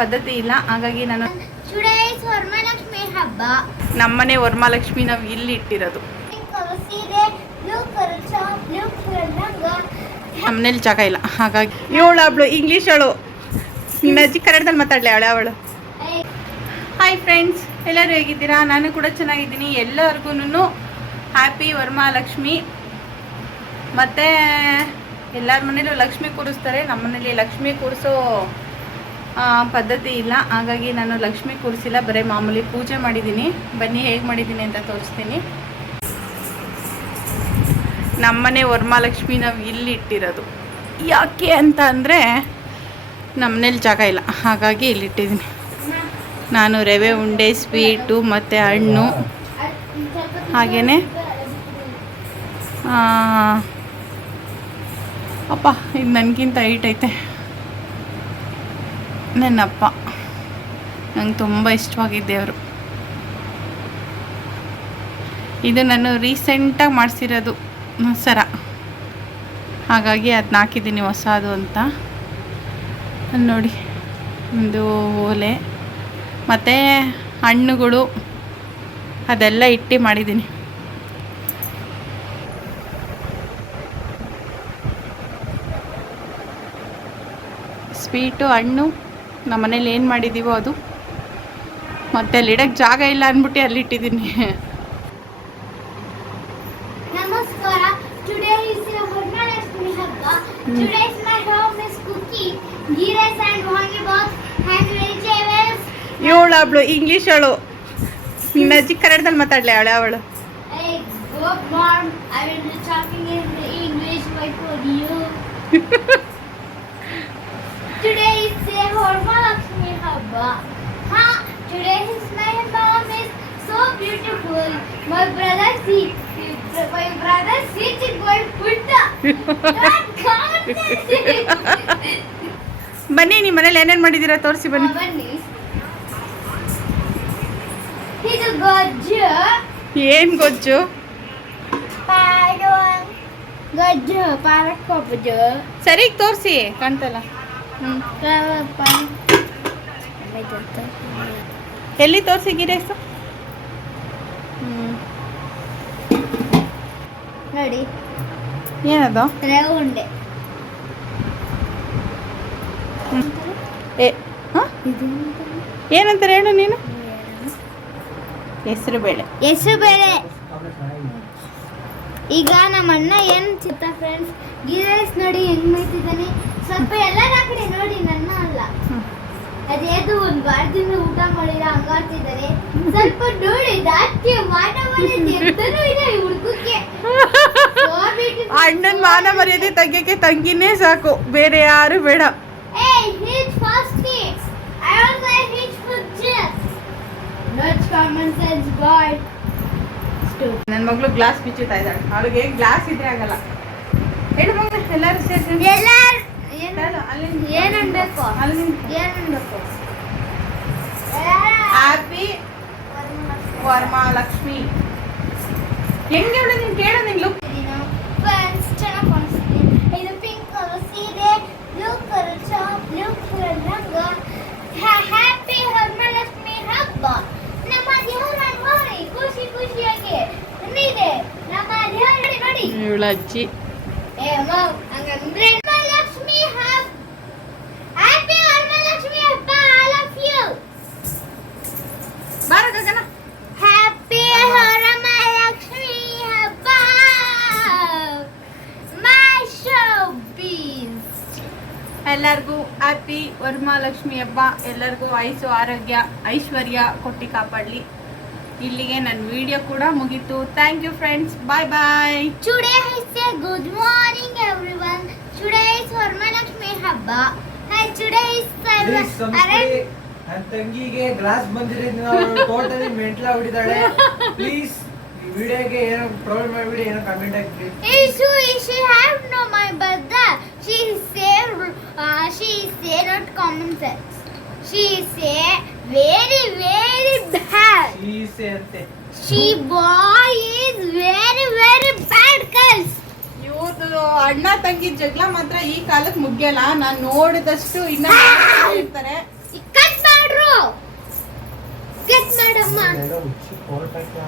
ಪದ್ಧತಿ ಇಲ್ಲ. ಹಾಗಾಗಿ ನಾನು ವರಮಹಾಲಕ್ಷ್ಮಿ ಹಬ್ಬ ನಮ್ಮನೆ ವರಮಹಾಲಕ್ಷ್ಮಿ ನಾವು ಇಲ್ಲಿ ಇಟ್ಟಿರೋದು. ನಮ್ಮನೇಲಿ ಜಾಗ ಇಲ್ಲ, ಹಾಗಾಗಿ ಅವಳು ಇಂಗ್ಲೀಷ್ ಅವಳು. ನಿನ್ನ ಅಜ್ಜಿ ಕನ್ನಡದಲ್ಲಿ ಮಾತಾಡಲಿ ಅವಳು. ಹಾಯ್ ಫ್ರೆಂಡ್ಸ್, ಎಲ್ಲರೂ ಹೇಗಿದ್ದೀರಾ? ನಾನು ಕೂಡ ಚೆನ್ನಾಗಿದ್ದೀನಿ. ಎಲ್ಲರಿಗೂ ಹ್ಯಾಪಿ ವರಮಹಾಲಕ್ಷ್ಮಿ. ಮತ್ತು ಎಲ್ಲರ ಮನೇಲೂ ಲಕ್ಷ್ಮಿ ಕೂರಿಸ್ತಾರೆ. ನಮ್ಮ ಮನೇಲಿ ಲಕ್ಷ್ಮಿ ಕೂರಿಸೋ ಪದ್ಧತಿ ಇಲ್ಲ, ಹಾಗಾಗಿ ನಾನು ಲಕ್ಷ್ಮಿ ಕೂರಿಸಿಲ್ಲ, ಬರೀ ಮಾಮೂಲಿ ಪೂಜೆ ಮಾಡಿದ್ದೀನಿ. ಬನ್ನಿ ಹೇಗೆ ಮಾಡಿದ್ದೀನಿ ಅಂತ ತೋರಿಸ್ತೀನಿ. ನಮ್ಮನೆ ವರಮಹಾಲಕ್ಷ್ಮಿ ನಾವು ಇಲ್ಲಿ ಇಟ್ಟಿರೋದು. ಯಾಕೆ ಅಂತ ಅಂದರೆ ನಮ್ಮನೇಲಿ ಜಾಗ ಇಲ್ಲ, ಹಾಗಾಗಿ ಇಲ್ಲಿಟ್ಟಿದ್ದೀನಿ. ನಾನು ರವೆ ಉಂಡೆ, ಸ್ವೀಟು ಮತ್ತು ಹಣ್ಣು, ಹಾಗೆಯೇ ಅಪ್ಪ ಇದು ನನಗಿಂತ ಹೈಟ್ ಐತೆ. ನನ್ನಪ್ಪ ನಂಗೆ ತುಂಬ ಇಷ್ಟವಾಗಿದ್ದೆವರು. ಇದು ನಾನು ರೀಸೆಂಟಾಗಿ ಮಾಡಿಸಿರೋದು ಸರ, ಹಾಗಾಗಿ ಅದನ್ನ ಹಾಕಿದ್ದೀನಿ ಹೊಸದು ಅಂತ. ನೋಡಿ, ಒಂದು ಓಲೆ ಮತ್ತು ಹಣ್ಣುಗಳು ಅದೆಲ್ಲ ಇಟ್ಟು ಮಾಡಿದ್ದೀನಿ. ಸ್ವೀಟು, ಹಣ್ಣು ನಮ್ಮ ಮನೇಲಿ ಏನು ಮಾಡಿದ್ದೀವೋ ಅದು. ಮತ್ತು ಅಲ್ಲಿ ಇಡೋಕ್ಕೆ ಜಾಗ ಇಲ್ಲ ಅಂದ್ಬಿಟ್ಟು ಅಲ್ಲಿ ಇಟ್ಟಿದ್ದೀನಿ. ನಮಸ್ಕಾರ. Today is ವರಮಹಾಲಕ್ಷ್ಮಿ ಹಬ್ಬ. Today my home is cooking ghee rice and wangibath and vegetables. ಅವಳು ಇಂಗ್ಲೀಷ್ ಅವಳು. ನಿನ್ನ ಅಜ್ಜಿ ಕನ್ನಡದಲ್ಲಿ ಮಾತಾಡಲಿ ಅವಳು. Hey, good mom. I will be talking in English for you. Today is Varamahalakshmi ಹಬ್ಬ. Today is my mom is so beautiful. My brother sitting going putta. ಬನ್ನಿ, ನಿಮ್ಮ ಮನೇಲಿ ಏನೇನು ಮಾಡಿದ್ದೀರಾ ತೋರಿಸಿ ಬನ್ನಿ. ಇದು ಗೊಜ್ಜು. ಏನು ಗೊಜ್ಜು? ಗೊಜ್ಜು ಪಾಲಕ್ ಗೊಜ್ಜು. ಸರಿಗೆ ತೋರಿಸಿ, ಕಾಣ್ತಲ್ಲ. ಎಲ್ಲಿ ತೋರಿಸಿ ಗಿರೇಸು? ನೋಡಿ, ಏನದು? ರವೆ ಉಂಡೆ. ಏನಂತಾರೆ ಹೇಳು ನೀನು? ಹೆಸರು ಬೇಳೆ. ಈಗ ನಮ್ಮ ಅಣ್ಣ ಏನು ಚಿತ್ತ ಫ್ರೆಂಡ್ಸ್, ಗೀ ರೈಸ್ ನೋಡಿ ಹೆಂಗ್ ಮಾಡ್ತಿದ್ದಾನೆ. ಸ್ವಲ್ಪ ಎಲ್ಲರ ಕಡೆ ನೋಡಿ, ನನ್ನ ಅಲ್ಲ. ಅದೇದು ಒಂದು ವಾರದಿಂದ ಊಟ ಮಾಡಿಲ್ಲ ಹಂಗಾಡ್ತಿದ್ದಾರೆ. ಸ್ವಲ್ಪ ನೋಡಿ, ಜಾಸ್ತಿ ಮಾಟ ಮಾಡಿದ್ದೂ ಇದೆ ಹುಡುಗಕ್ಕೆ. ಅಣ್ಣನ ಮಾನ ಮರ್ಯಾದೆ ತೆಗಿಯಕ್ಕೆ ತಂಗಿನೇ ಸಾಕು, ಬೇರೆ ಯಾರು ಬೇಡ. ನನ್ನ ಮಗಳು ಗ್ಲಾಸ್ ಬಿಚ್ಚುತ್ತಾ ಇದ್ದಾಳೆ. ಅವಳಿಗೆ ಗ್ಲಾಸ್ ಇದ್ರೆ ಆಗಲ್ಲ. ಹೇಳು ಮಗ, ಎಲ್ಲರೂ ಸೇರಿ ಏನನ್ಬೇಕು ಹ್ಯಾಪಿ ವರಮಹಾಲಕ್ಷ್ಮಿ. ಹೆಂಗೆ ಹೇಳು ನೀನು? ಕೇಳು ನಿಂಗೆ ಲುಕ್ ಚೆನ್ನಾಗಿ ಕಾಣಿಸ್ತೀನಿ. ಇದು ಪಿಂಕ್ ಕಲರ್ ಸೀರೆ, blue colour top, blue colour ಲಂಗ. ಹ್ಯಾಪಿ ವರಮಹಾಲಕ್ಷ್ಮಿ ಹಬ್ಬ. ನಮ್ಮ ದೇವರ ನೋಡಿ ಖುಷಿಯಾಗಿ ಇದೆ. ನಮ್ಮ ದೇವರ ನೋಡಿ ಇವಳ ಅಜ್ಜಿ. ಹಂಗಂದ್ರೆ ವರಮಹಾಲಕ್ಷ್ಮಿ ಹಬ್ಬ. ಹ್ಯಾಪಿ ವರಮಹಾಲಕ್ಷ್ಮಿ ಹಬ್ಬ. All of you. ಬಾರ ಗಗನ. ಹ್ಯಾಪಿ ವರಮಹಾಲಕ್ಷ್ಮಿ ಹಬ್ಬ. ಮೈ ಶೋಬೀಸ್. ಎಲ್ಲರಿಗೂ ಹ್ಯಾಪಿ ವರಮಹಾಲಕ್ಷ್ಮಿ ಹಬ್ಬ. ಎಲ್ಲರಿಗೂ ಆಯುಸ್ಸು, ಆರೋಗ್ಯ, ಐಶ್ವರ್ಯ ಕೊಟ್ಟು ಕಾಪಾಡಲಿ. ಇಲ್ಲಿಗೆ ನನ್ನ ವಿಡಿಯೋ ಕೂಡ ಮುಗೀತು. Thank you friends, bye bye. Today I say good morning everyone. Today is Varamahalakshmi ಹಬ್ಬ. Hi, today is ನನ್ನ ತಂಗಿಗೆ ಗ್ಲಾಸ್ ಬಂದಿದೆ, ಟೋಟಲಿ ಮೆಂಟ್ಲ ಹೊಡಿದಾಳೆ. ಪ್ಲೀಸ್ ಈ ವಿಡಿಯೋಗೆ ಏನೋ ಪ್ರಾಬ್ಲಮ್ ಮಾಡಿಬಿಡಿ, ಏನೋ comment hockey. She have no my brother. She say not common sense. She say very bad. She say ante. She boy is very bad girls. ಇವ್ರದ್ದು ಅಣ್ಣ ತಂಗಿ ಜಗಳ ಮಾತ್ರ ಈ ಕಾಲಕ್ಕೆ ಮುಗಿಯಲ್ಲ. ನಾನು ನೋಡಿದಷ್ಟು ಇನ್ನ ಇರ್ತಾರೆ. ಏನೋ ಹುಚ್ಚು ಕೋರ್ಟ್ ಹಾಕ್ಲಾ